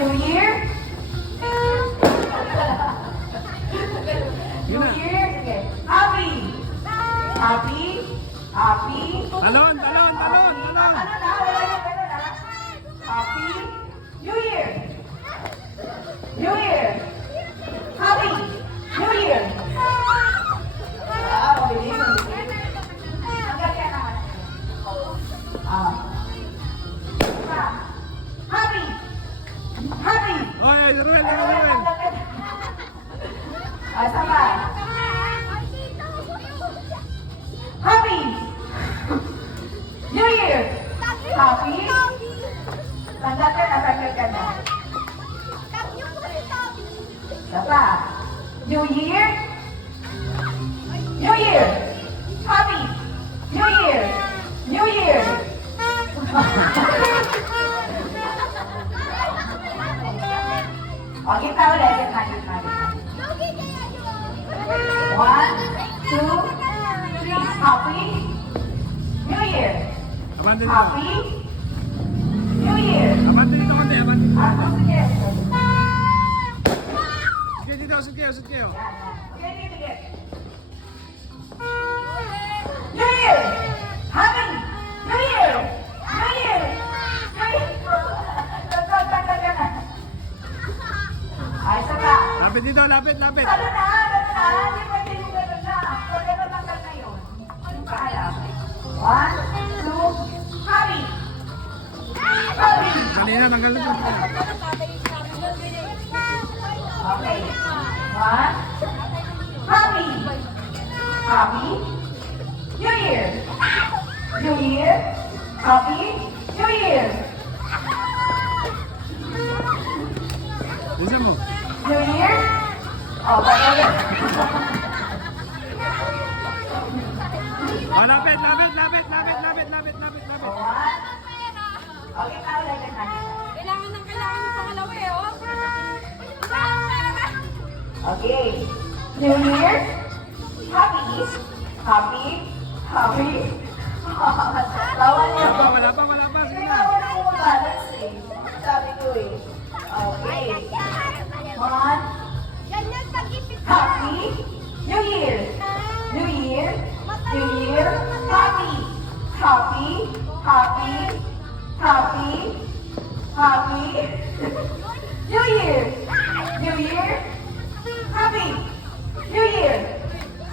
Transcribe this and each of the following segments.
New Year. New Year. Sige. Happy. Happy. Happy. Talon, talon, talon, talon. Ano na? Wala yung ano na. Happy New Year. New Year. Happy New Year. Ah, mabilis, mabilis. Hanggang yan naman. Ah. Happy. Happy. Oy, Ruel, Ruel. Ah, sama. Happy New Year. Happy. Tanggal ka na, tanggal ka na. Sapa. New Year. New Year. Happy New Year. New Year. O, kita ulit. Kita, kita. 1, 2, 3. Happy New Year. Abante dito. Happy New Year. Abante dito, konti, abante dito. Ah, sige. Sige dito, sige, sige. Sige, sige. New Year. Happy New Year. New Year. New Year. Tanggal ka na. Ay, saka. Lapit dito, lapit, lapit. Ano na? Hindi pwede yung gano'n na. Pag gano'n tanggal na yun. Pahala. 1, 2, happy. Happy. Dali na, tanggal na. Okay. 1, happy. Happy New Year. New Year. Happy New Year. Bisa mo. New Year. Oh, bye. Oh, lapit, lapit, lapit, lapit, lapit, lapit, lapit, lapit. Okay, kaya lang yan natin. Kailangan yung pangalawa eh, oh. Okay. New Year. Happy. Happy. Happy. Lawan niyo. Wala pa, wala pa. Sige Hindi na. nga wala akong balance eh. Sabi ko eh. Okay. 1. Ganyan pag-ipit ka. Happy New Year. New Year. New Year. Happy. Happy. Happy. Happy. Happy. New Year. New Year. Happy. New Year.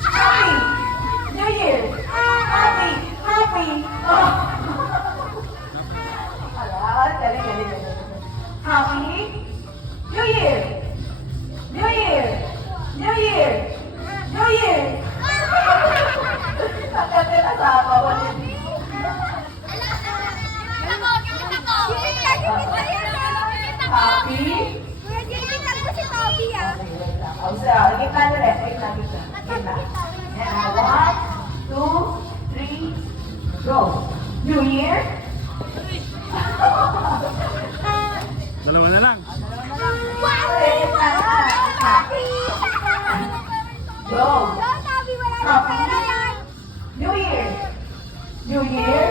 Happy. New Year. Happy. Happy. Oh. Ala, galing, galing, galing. Happy New Year. New Year. New Year. New Year. Ang ganda na sa bawal din. Happy. O siya, lagyan ka na rin. Wait lang, wait lang. Wait lang. Yan, 1, 2, 3, go. New Year. Dalawa na lang. Wait lang. Happy. Go. Happy. New Year. New Year.